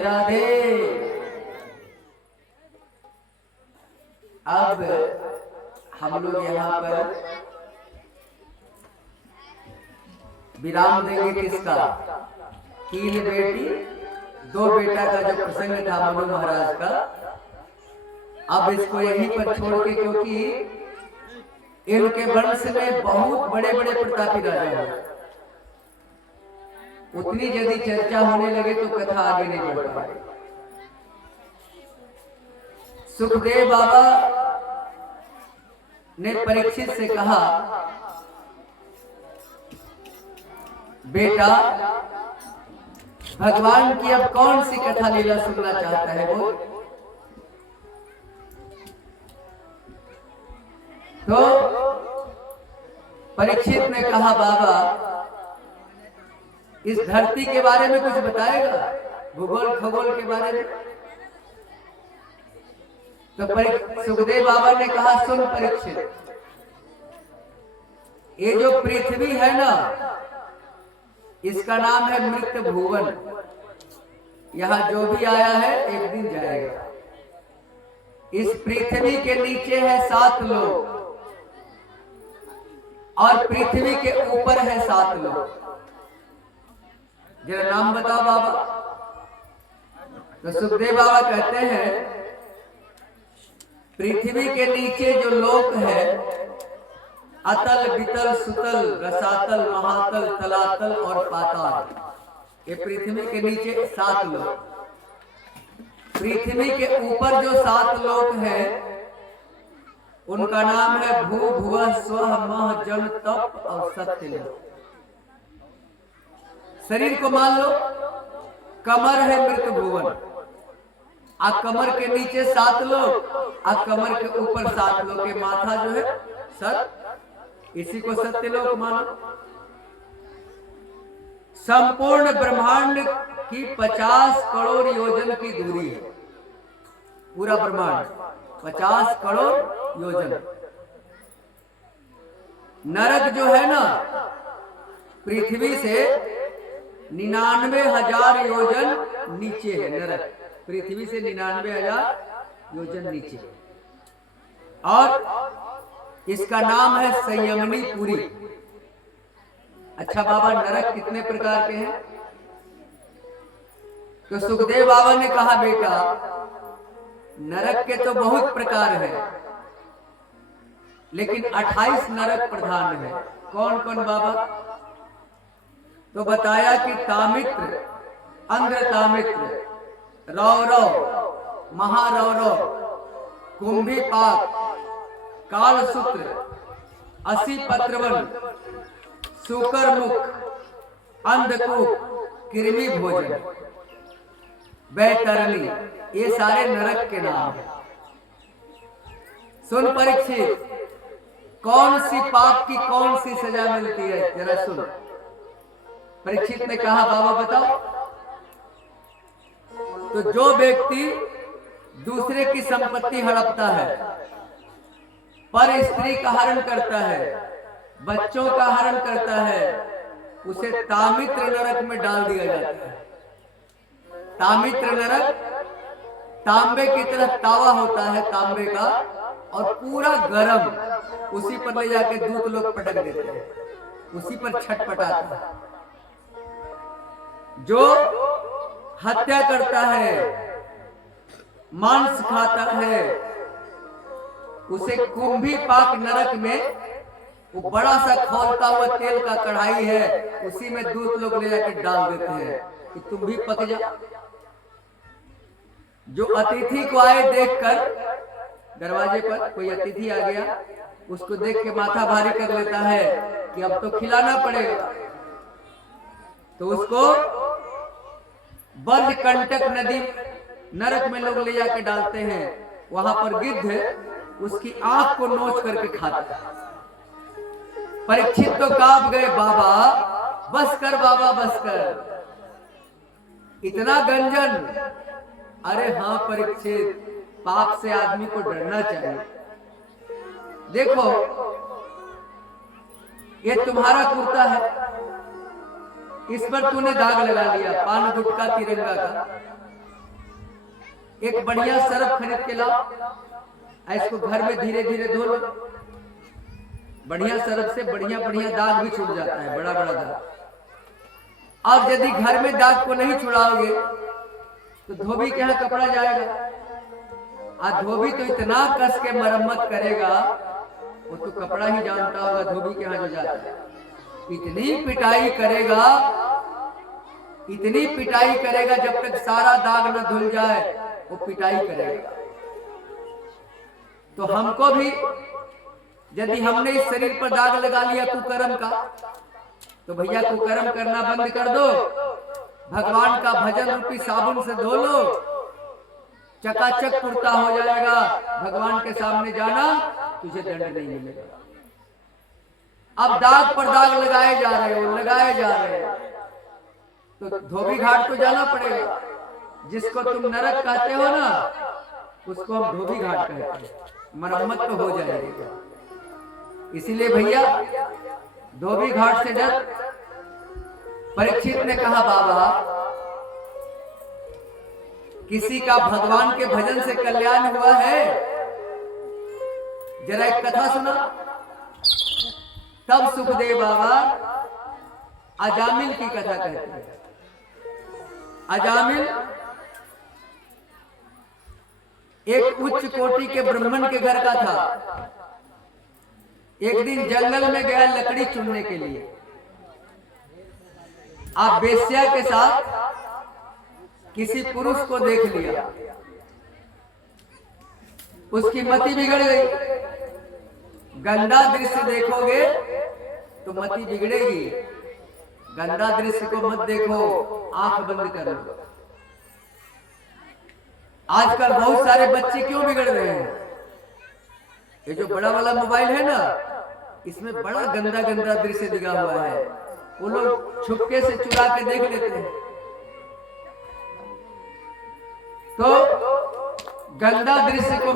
राधे। अब हम लोग यहाँ पर विराम देंगे किसका? कील बेटी दो बेटा का जो प्रसंग था मनु महाराज का, अब इसको यहीं पर छोड़ के, क्योंकि इनके वंश में बहुत बड़े बड़े प्रतापी राजा हुए, उतनी यदि चर्चा होने लगे तो कथा आगे नहीं बढ़ पाए। सुखदेव बाबा ने परीक्षित से कहा, बेटा भगवान की अब कौन सी कथा लीला सुनना चाहता है वो? तो परीक्षित ने कहा, बाबा इस धरती के बारे में कुछ बताएगा, भूगोल खगोल के बारे में? तो सुखदेव बाबा ने कहा, सुन परीक्षित, ये जो पृथ्वी है ना, इसका नाम है मृत भुवन। यहां जो भी आया है एक दिन जाएगा। इस पृथ्वी के नीचे है 7 लोग और पृथ्वी के ऊपर है 7 लोग। जरा नाम बताओ बाबा। तो सुखदेव बाबा कहते हैं, पृथ्वी के नीचे जो लोक है, अतल वितल सुतल रसातल महातल तलातल और पाताल, ये पृथ्वी के नीचे 7 लोग। पृथ्वी के ऊपर जो 7 लोग हैं, उनका नाम है भू भुव स्व मह जन तप और सत्य। शरीर को मान लो, कमर है मृत भुवन, आ कमर के नीचे 7 लोग, आ कमर के ऊपर 7 लोग के माथा जो है सत, इसी को सत्य लोक मानो। संपूर्ण ब्रह्मांड की 50 करोड़ योजन की दूरी है, पूरा ब्रह्मांड 50 करोड़ योजन। नरक जो है ना, पृथ्वी से 99,000 योजन नीचे है नरक, पृथ्वी से 99,000 योजन नीचे। और इसका नाम है संयमनी पुरी। अच्छा बाबा, नरक कितने प्रकार के हैं? तो सुखदेव बाबा ने कहा, बेटा नरक के तो बहुत प्रकार हैं, लेकिन 28 नरक प्रधान है। कौन कौन बाबा? तो बताया कि तामित्र, अंग्र तामित्र, रौरव, महारौरव, कुंभीपाक, कालसूत्र, असी पत्रवन, सुकरमुख, अंधकूप, कृमि भोजन, बैतरणी, ये सारे नरक के नाम हैं। सुन परीक्षित, कौन सी पाप की कौन सी सजा मिलती है, जरा सुन। परीक्षित ने कहा, बाबा बताओ। तो जो व्यक्ति दूसरे की संपत्ति हड़पता है, पर स्त्री का हरण करता है, बच्चों का हरण करता है, उसे तामित्र नरक में डाल दिया जाता है। तामित्र नरक तांबे की तरह तावा होता है, तांबे का, और पूरा गरम, उसी पर ले जाके दूत लोग पटक देते हैं, उसी पर छटपटाता है। जो हत्या करता है, मांस खाता है, उसे कुंभीपाक नरक में, वो बड़ा सा खौलता हुआ तेल का कढ़ाई है, उसी में दूत लोग ले जाकर डाल देते हैं कि तुम भी पक जा। जो अतिथि को आए देखकर, दरवाजे पर कोई अतिथि आ गया, उसको देख के माथा भारी कर लेता है कि अब तो खिलाना पड़ेगा, तो उसको बर्ज कंटक नदी नरक में लोग ले जाके डालते हैं। वहां पर गिद्ध उसकी आंख को नोच करके खाता है। परीक्षित तो कांप गए, बाबा बस कर, बाबा बस कर, इतना गंजन। अरे हाँ परीक्षित, पाप से आदमी को डरना चाहिए। देखो ये तुम्हारा कुर्ता है, इस पर तूने दाग लगा लिया पान गुटखा तिरंगा का, एक बढ़िया सरफ खरीद के लाओ, इसको घर में धीरे धीरे धो लो। बढ़िया सरफ से बढ़िया बढ़िया दाग भी छूट जाता है, बड़ा बड़ा दाग। अब यदि घर में दाग को नहीं छुड़ाओगे तो धोबी के यहाँ कपड़ा जाएगा, और धोबी तो इतना कस के मरम्मत करेगा, वो तो कपड़ा ही जानता होगा धोबी के यहाँ जो जाता है। इतनी पिटाई करेगा, इतनी पिटाई करेगा, जब तक सारा दाग न धुल जाए वो पिटाई करेगा। तो हमको भी यदि हमने इस शरीर पर दाग लगा लिया कुकर्म का, तो भैया कुकर्म करना बंद कर दो, भगवान का भजन रूपी साबुन से धो लो, चकाचक कुर्ता हो जाएगा। भगवान के सामने जाना, तुझे दंड नहीं मिलेगा। अब दाग पर दाग लगाए जा रहे हो, लगाए जा रहे हो, तो धोबी घाट तो जाना पड़ेगा। जिसको तुम नरक कहते हो ना, उसको हम धोबी घाट कहते हैं। मरम्मत तो हो जाएगी। इसीलिए भैया धोबी घाट से डर। परीक्षित ने कहा, बाबा किसी का भगवान के भजन से कल्याण हुआ है? जरा एक कथा सुना। तब सुखदेव बाबा अजामिल की कथा कहते हैं। अजामिल एक उच्च कोटि के ब्राह्मण के घर का था। एक दिन जंगल में गया लकड़ी चुनने के लिए। आप वेश्या के साथ किसी पुरुष को देख लिया, उसकी मति बिगड़ गई। गंदा दृश्य देखोगे तो मति बिगड़ेगी। गंदा दृश्य को मत देखो, आंख बंद कर लो। आजकल बहुत सारे बच्चे क्यों बिगड़ रहे हैं? ये जो बड़ा वाला मोबाइल है ना, इसमें बड़ा गंदा गंदा दृश्य दिखा हुआ है। वो लोग छुपके से चुरा के देख लेते हैं। तो गंदा दृश्य को